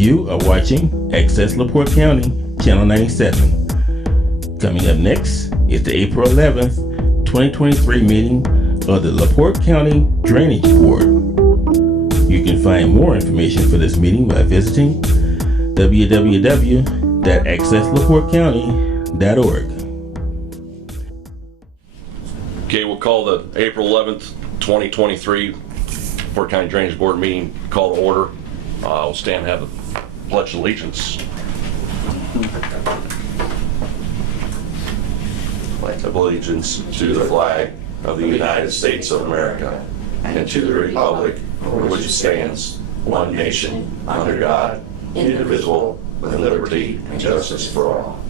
You are watching Access LaPorte County, Channel 97. Coming up next is the April 11th, 2023 meeting of the LaPorte County Drainage Board. You can find more information for this meeting by visiting www.accesslaportecounty.org. Okay, we'll call the April 11th, 2023 LaPorte County Drainage Board meeting call to order. We'll stand and have a pledge of allegiance. Pledge of allegiance to the flag of the United States of America and to the republic for which it stands, one nation, under God, indivisible, with liberty and justice for all.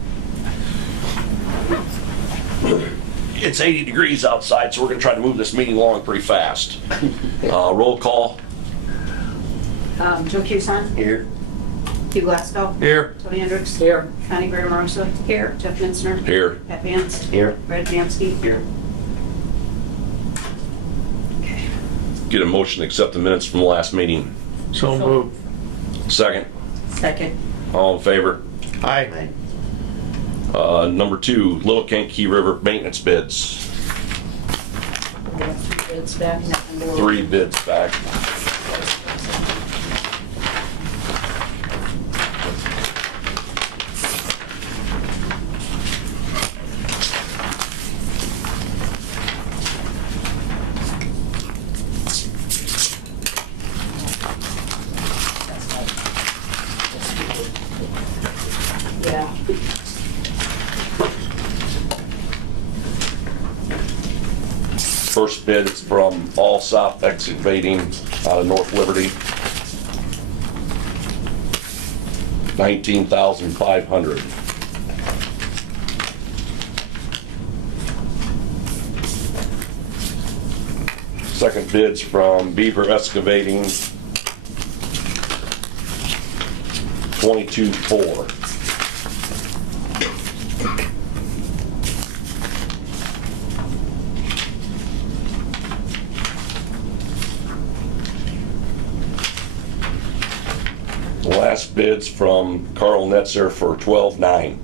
It's 80 degrees outside, so we're going to try to move this meeting along pretty fast. Roll call. Joe Cusan. Here. Hugh Glasgow. Here. Tony Hendricks. Here. Connie Graham-Rosa. Here. Jeff Mintzner. Here. Pat Vance. Here. Brad Jansky. Here. Okay. Get a motion to accept the minutes from the last meeting. So moved. Second. Second. All in favor? Aye. Number 2, Little Kankakee River maintenance bids. We have 3 bids back. 3 bids back. Yeah. First bid is from All South Excavating out of North Liberty. $19,500. Second bid's from Beaver Excavating. $22,400. The last bid's from Carl Netzer for $12,900.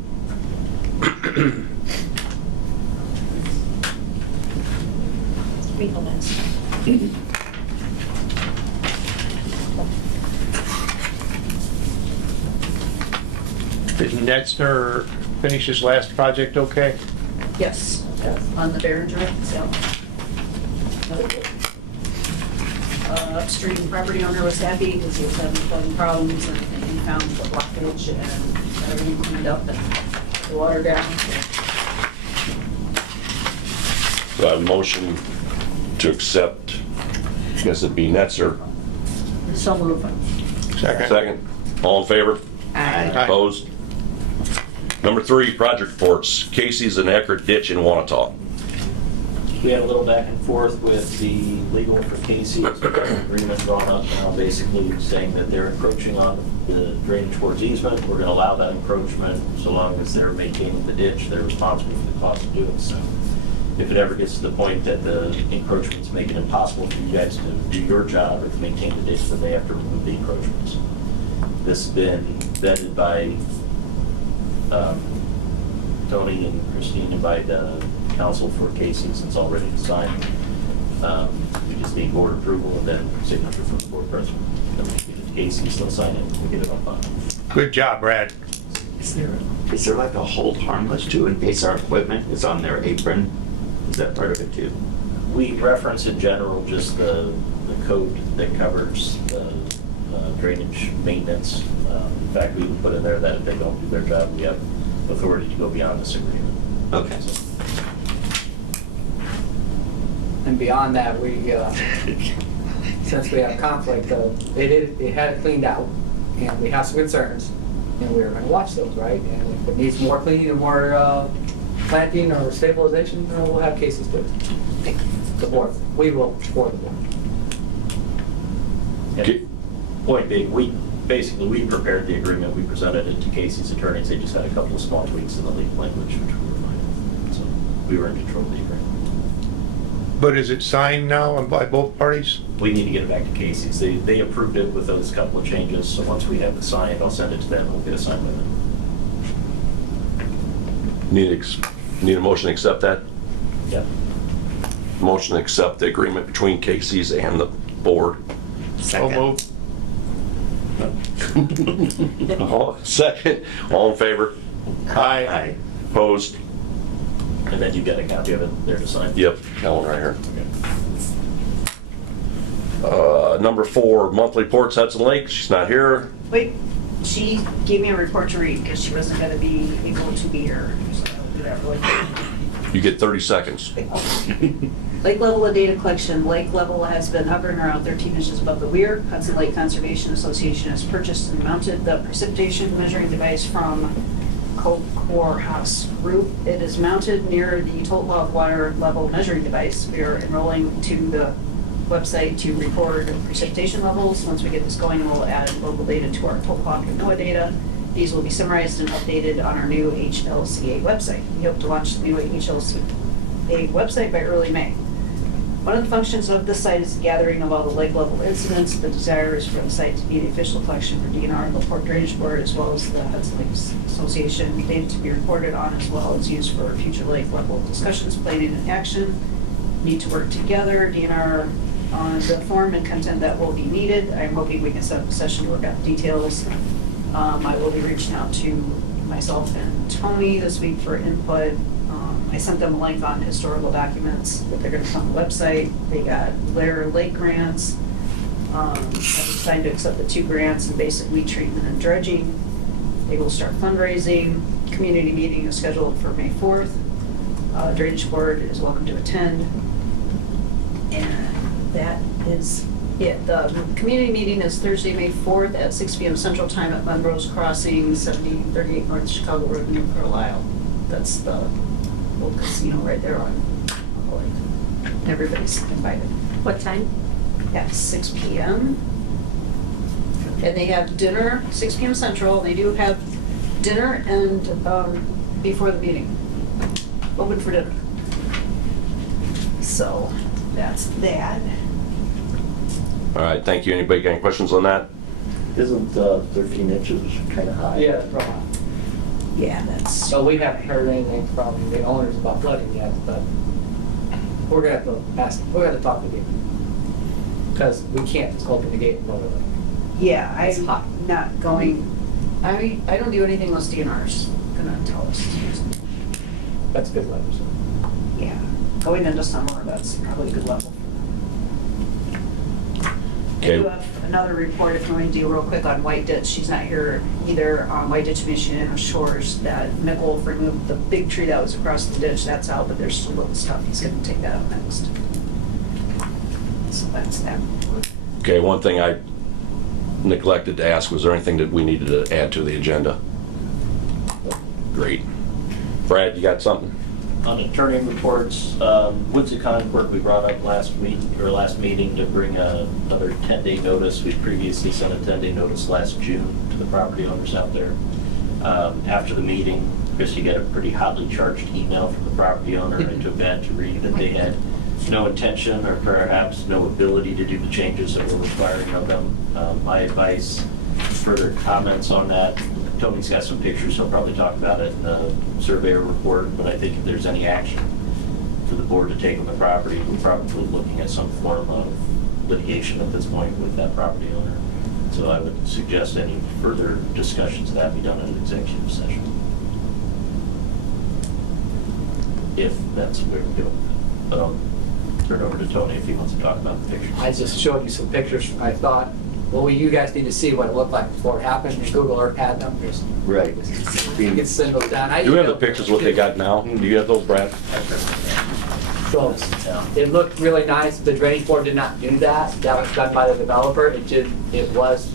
Did Netzner finish his last project okay? Yes. On the Behringer, so. Upstream property owner was happy because he was having plumbing problems and he found the blockage and everything cleaned up and the water down. So I have a motion to accept, I guess it'd be Netzer. So move. Second. All in favor? Aye. Opposed? Number 3, project reports. Casey's and Eckert Ditch in Wanata. We had a little back and forth with the legal for Casey. It's got an agreement drawn up now, basically saying that they're encroaching on the drainage towards easement. We're going to allow that encroachment so long as they're maintaining the ditch. They're responsible for the cost of doing so. If it ever gets to the point that the encroachments make it impossible for you guys to do your job or to maintain the ditch, then they have to remove the encroachments. This has been vetted by Tony and Christine and by the council for Casey's. It's all ready to sign. We just need board approval and then signature from the board president. Then we get it to Casey's, they'll sign it, and we get it on file. Good job, Brad. Is there like a hold harmless too in case our equipment is on their apron? Is that part of it too? We reference in general just the code that covers the drainage maintenance. In fact, we even put in there that if they don't do their job, we have authority to go beyond this agreement. Okay. And beyond that, we, since we have conflict, they had it cleaned out, and we have some concerns, and we're gonna watch those, right? And if it needs more cleaning and more planting or stabilization, we'll have cases to the board. We will for the board. And point being, we prepared the agreement, we presented it to Casey's attorneys, they just had a couple of small tweaks in the legal language, which we were fine with. So we were in control of the agreement. But is it signed now and by both parties? We need to get it back to Casey's. They approved it with those couple of changes, so once we have it signed, I'll send it to them, we'll get it signed with them. Need a motion to accept that? Yeah. Motion to accept the agreement between Casey's and the board. So moved. Second, all in favor? Aye. Opposed? And then you get a copy of it there to sign? Yep, that one right here. Number 4, monthly reports, Hudson Lake, she's not here. Wait, she gave me a report to read because she wasn't gonna be able to be here. So I'll do that really quick. You get 30 seconds. Lake level of data collection. Lake level has been hovering around 13 inches above the weir. Hudson Lake Conservation Association has purchased and mounted the precipitation measuring device from Core House Group. It is mounted near the total log water level measuring device. We are enrolling to the website to record precipitation levels. Once we get this going, we'll add local data to our total log and NOAA data. These will be summarized and updated on our new HLCA website. We hope to launch the new HLCA website by early May. One of the functions of this site is the gathering of all the lake level incidents. The desire is for the site to be the official collection for DNR and LaPorte Drainage Board, as well as the Hudson Lakes Association. Data to be reported on as well as used for future lake level discussions, planning, and action. Need to work together. DNR on the form and content that will be needed. I'm hoping we can set up a session to work out details. I will be reaching out to myself and Tony this week for input. I sent them a link on historical documents that they're gonna put on the website. They got their lake grants. I've decided to accept the 2 grants in basic weed treatment and dredging. They will start fundraising. Community meeting is scheduled for May 4th. Drainage board is welcome to attend. And that is it. The community meeting is Thursday, May 4th at 6 p.m. Central Time at Monroe's Crossing, 7038 North Chicago Road, New Carlisle. That's the old casino right there on the lake. Everybody's invited. What time? At 6 p.m. And they have dinner, 6 p.m. Central. They do have dinner and before the meeting. Open for dinner. So that's that. All right, thank you. Anybody got any questions on that? Isn't 13 inches kind of high? Yeah, that's wrong. Yeah, that's. So we haven't heard anything from the owners about flooding yet, but we're gonna have to ask, we're gonna talk to them. Because we can't just open the gate and go to them. Yeah, It's hot. I'm not going, I don't do anything unless DNR's gonna tell us to do something. That's good weather, so. Yeah, going into summer, that's probably a good level. I Okay. do have another report if you want to do real quick on White Ditch. She's not here either. White Ditch Michigan Shores, that Mickle removed the big tree that was across the ditch. That's out, but there's still little stuff. He's going to take that out next. So that's that. Okay, one thing I neglected to ask, was there anything that we needed to add to the agenda? Great. Brad, you got something? On attorney reports, Woods of Concord, we brought up last week, or last meeting, to bring another 10-day notice. We previously sent a 10-day notice last June to the property owners out there. After the meeting, Chris, you got a pretty hotly charged email from the property owner. I took that to read that they had no intention or perhaps no ability to do the changes that we're requiring of them. My advice, further comments on that. Tony's got some pictures, he'll probably talk about it in the surveyor report, but I think if there's any action for the board to take on the property, we're probably looking at some form of litigation at this point with that property owner. So I would suggest any further discussions of that be done in an executive session. If that's where we go. But I'll turn it over to Tony if he wants to talk about the pictures. I just showed you some pictures. I thought, well, you guys need to see what it looked like before it happened. Google Earth had them. Just Right. you can send those down. Do you have the pictures of what they got now? Do you have those, Brad? So it looked really nice. The drainage board did not do that. That was done by the developer. It was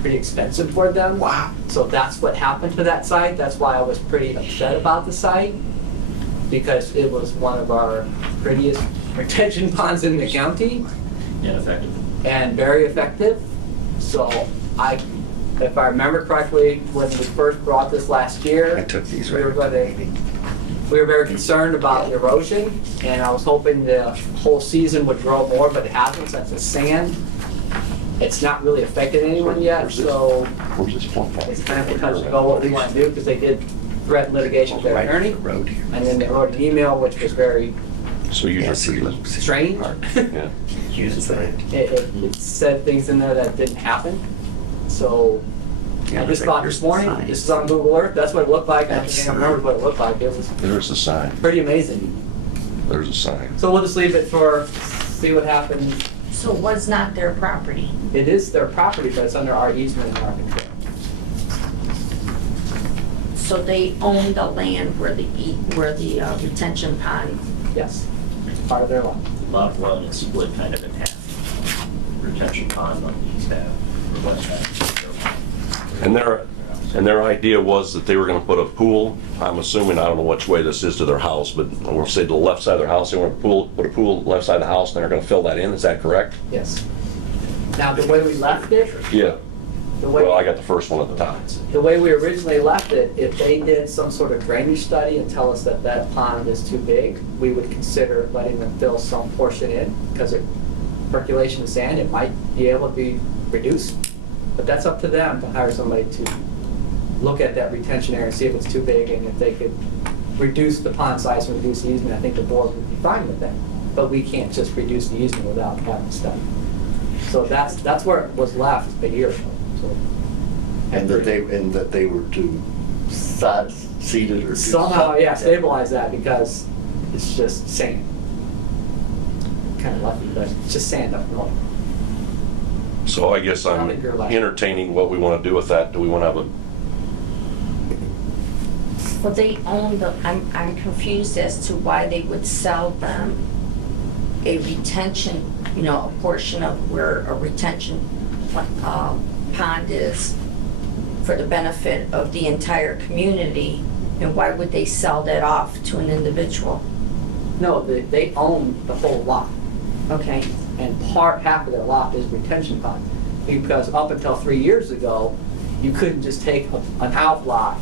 pretty expensive for them. Wow. So that's what happened to that site. That's why I was pretty upset about the site, because it was one of our prettiest retention ponds in the county Ineffective. and very effective. So if I remember correctly, when we first brought this last year, I took these we were right. going to We were very concerned about the erosion, and I was hoping the whole season would grow more, but it hasn't since it's sand. It's not really affected anyone yet, so Where's this point? it's kind of a touch and go what we want to do, because they did threaten litigation with their attorney. Road here. And then they wrote an email, which was very So you Yeah, just see, look. strange. Yeah. Use that. It said things in there that didn't happen. So I just thought this morning, this is on Google Earth, that's what it looked like. I can't remember what it looked like. It was There's a sign. pretty amazing. There's a sign. So we'll just leave it for, see what happens. So it was not their property. It is their property, but it's under our easement and our control. So they own the land where the retention pond. Yes, it's part of their lot. Lot 1 is split kind of in half. Retention pond on the east half, or west half. And their idea was that they were gonna put a pool, I'm assuming, I don't know which way this is to their house, but we'll say to the left side of their house, they want to put a pool left side of the house, and they're gonna fill that in, is that correct? Yes. Now, the way we left it, Yeah. the way. Well, I got the first one at the top. The way we originally left it, if they did some sort of drainage study and tell us that that pond is too big, we would consider letting them fill some portion in, because of percolation of sand, it might be able to be reduced. But that's up to them to hire somebody to look at that retention area, see if it's too big, and if they could reduce the pond size and reduce the easement, I think the board would be fine with that. But we can't just reduce the easement without having a study. So that's where it was left a year ago. So And that they were to seed it or do somehow, yeah, something. stabilize that, because it's just sand. Kind of lucky, but it's just sand up north. So I guess I'm entertaining what we wanna do with that. Do we wanna have a, Well, they own the, I'm confused as to why they would sell them a retention, a portion of where a retention pond is for the benefit of the entire community, and why would they sell that off to an individual? No, they own the whole lot, Okay, and half of their lot is retention pond. Because up until 3 years ago, you couldn't just take an outlot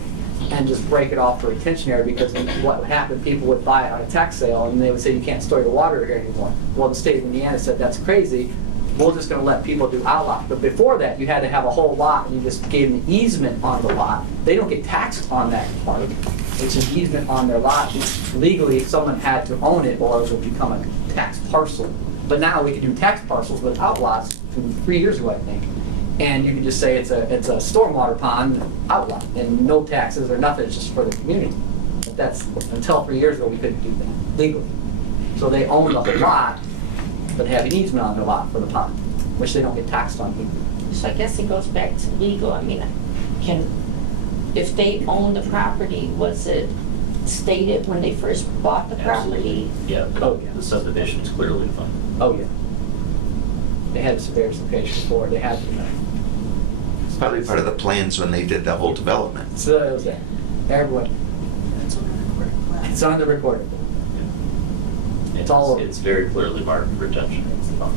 and just break it off for retention area, because then what would happen, people would buy it on a tax sale, and they would say, you can't store your water here anymore. Well, the state of Indiana said, that's crazy, we're just gonna let people do outlot. But before that, you had to have a whole lot, and you just gave them the easement on the lot. They don't get taxed on that part. It's an easement on their lot. Legally, someone had to own it, or it would become a tax parcel. But now we can do tax parcels with outlots from 3 years ago, I think. And you can just say it's a stormwater pond outlot, and no taxes or nothing, it's just for the community. But that's, until 3 years ago, we couldn't do that legally. So they own the whole lot, but have an easement on their lot for the pond, which they don't get taxed on either. so I guess it goes back to legal. I mean, if they own the property, was it stated when they first bought the property? Yeah, Oh, yeah. the subdivision is clearly defined. Oh, yeah. They had various locations for it, they had to. It's probably part of the plans when they did the whole development. So it was there. Everyone, That's on the recorded plan. it's on the recording. It's all over. It's very clearly marked retention on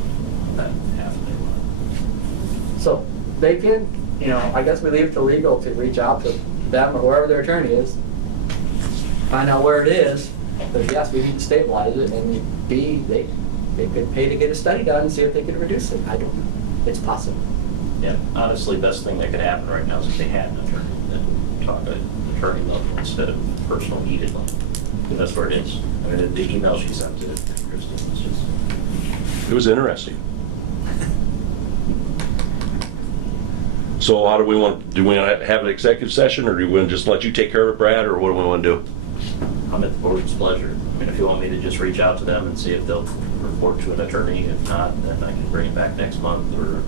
that half of the lot. So they can, I guess we leave it to legal to reach out to them or wherever their attorney is, find out where it is, but yes, we need to stabilize it, and B, they could pay to get a study done and see if they could reduce it. I don't know. It's possible. Yeah, honestly, best thing that could happen right now is if they had an attorney, then talk at attorney level instead of personal heated level. Because that's where it is. I mean, the email she sent to Kristen was just, it was interesting. So how do we want to have an executive session, or do we want to just let you take care of it, Brad, or what do we want to do? I'm at the board's pleasure. I mean, if you want me to just reach out to them and see if they'll report to an attorney, if not, then I can bring it back next month, or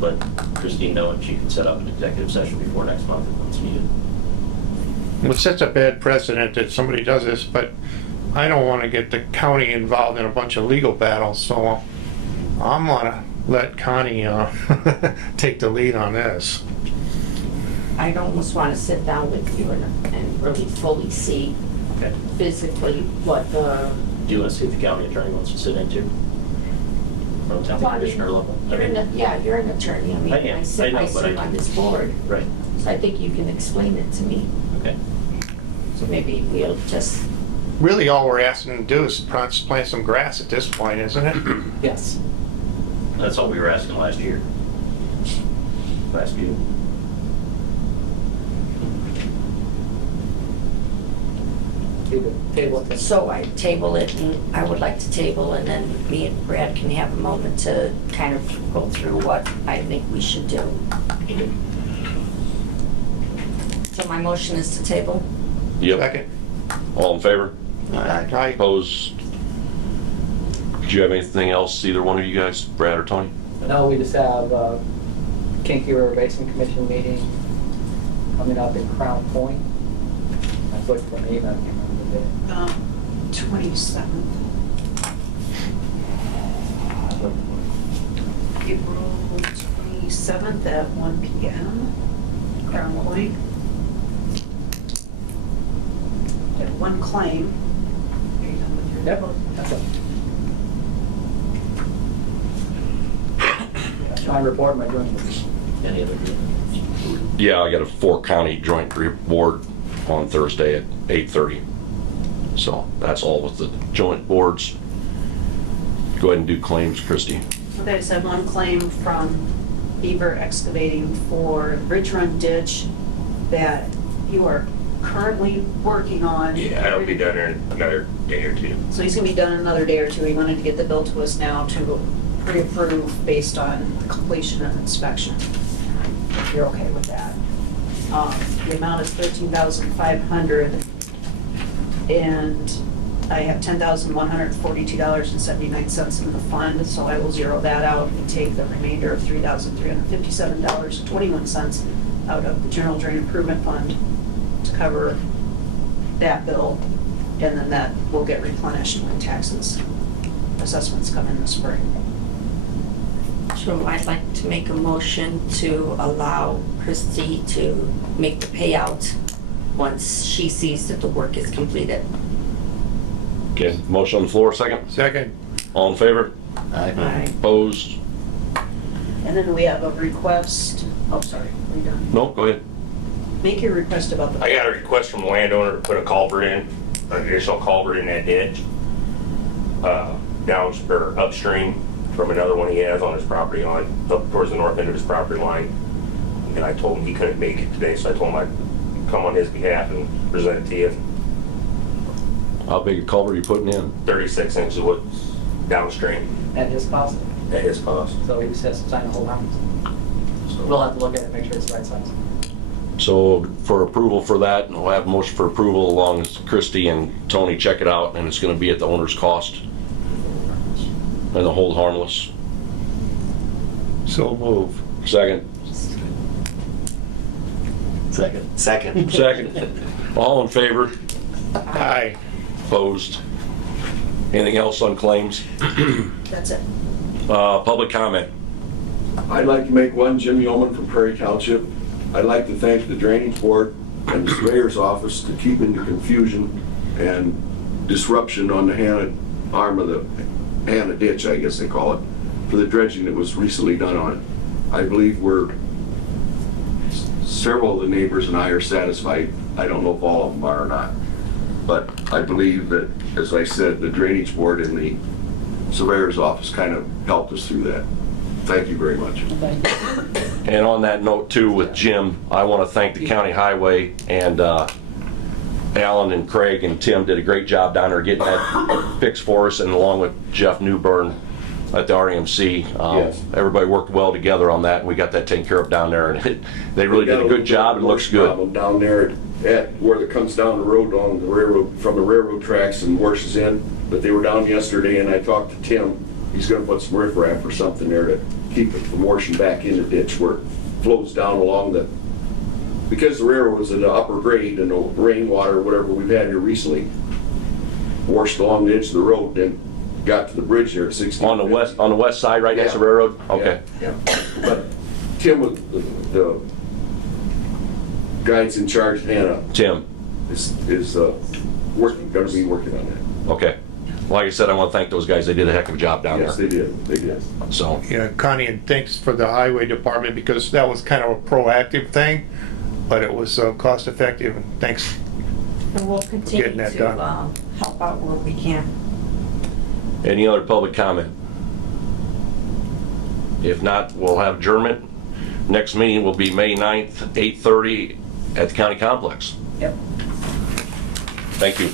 let Christine know and she can set up an executive session before next month if it's needed. It sets a bad precedent that somebody does this, but I don't want to get the county involved in a bunch of legal battles, so I'm gonna let Connie take the lead on this. I'd almost want to sit down with you and really fully see Okay. physically what the. Do you want to see if the county attorney wants to sit in too? From the county commissioner level? You're you're an attorney. I mean, I am. sit I know, but on this board, Right, so I think you can explain it to me. okay. So maybe we'll just Really, all we're asking them to do is plant some grass at this point, isn't it? Yes. That's all we were asking last year. Last year. Table it. So I table it, and I would like to table, and then me and Brad can have a moment to kind of go through what I think we should do. So my motion is to table? Yep. Second. All in favor? Aye. Opposed? Do you have anything else, either one of you guys, Brad or Tony? No, we just have Kinky River Basin Commission meeting coming up in Crown Point. I looked for me, but I can't remember the date. 27th. April 27th at 1 p.m. Crown Point. Got one claim. Are you done with your Yep, vote? that's it. My report, my joint report. Any other business? Yeah, I got a 4-county joint board on Thursday at 8:30. So that's all with the joint boards. Go ahead and do claims, Christie. Okay, I just have one claim from Beaver Excavating for Ridge Run Ditch that you are currently working on. Yeah, it'll be done in another day or two. So he's gonna be done in another day or two. He wanted to get the bill to us now to pre-approve based on completion of inspection. If you're okay with that. The amount is $13,500, and I have $10,142.79 in the fund, so I will zero that out and take the remainder of $3,357.21 out of the general drain improvement fund to cover that bill, and then that will get replenished when taxes, assessments come in the spring. So I'd like to make a motion to allow Christie to make the payout once she sees that the work is completed. Okay, motion on the floor, second. Second. All in favor? Aye. Opposed? And then we have a request, oh, sorry, are you done? No, go ahead. Make your request about the. I got a request from the landowner to put a culvert in, an additional culvert in that ditch, down or upstream from another one he has on his property line, up towards the north end of his property line. And I told him he couldn't make it today, so I told him I'd come on his behalf and present it to you. How big a culvert are you putting in? 36 inches of wood downstream At his cost, at his cost. so he just has to sign the whole harmless. We'll have to look at it, make sure it's the right size. So for approval for that, we'll have a motion for approval along with Christie and Tony check it out, and it's gonna be at the owner's cost. And the hold harmless. So move. Second. Second. Second. All in favor? Aye. Opposed? Anything else on claims? That's it. Public comment. I'd like to make one, Jim Yeoman from Prairie Township. I'd like to thank the Drainage Board and the Surveyor's Office to keeping the confusion and disruption on the Hannah arm of the Hannah ditch, I guess they call it, for the dredging that was recently done on it. I believe several of the neighbors and I are satisfied. I don't know if all of them are or not. But I believe that, as I said, the Drainage Board and the Surveyor's Office kind of helped us through that. Thank you very much. And on that note too, with Jim, I want to thank the county highway and Alan and Craig and Tim did a great job down there getting that fixed for us, and along with Jeff Newburn at the REMC. Yes. Everybody worked well together on that, and we got that taken care of down there, and they really did a good job. It looks good. Problem down there at where it comes down the road on the railroad, from the railroad tracks and washes in. But they were down yesterday, and I talked to Tim. He's gonna put some riprap or something there to keep it from washing back in the ditch where it flows down along the, because the railroad was in the upper grade and the rainwater, whatever we've had here recently, washed along the edge of the road, then got to the bridge there at 16. On the west side, right next to the railroad? Okay. Yeah. But Tim, with the guys in charge, Hannah, Tim, is gonna be working on that. okay. Like I said, I want to thank those guys. They did a heck of a job down Yes, there. they did. So, Yeah, Connie, and thanks for the highway department, because that was kind of a proactive thing, but it was cost effective, and thanks. And we'll continue Getting that to done. help out where we can. Any other public comment? If not, we'll have adjournment. Next meeting will be May 9th, 8:30 at the county complex. Yep. Thank you.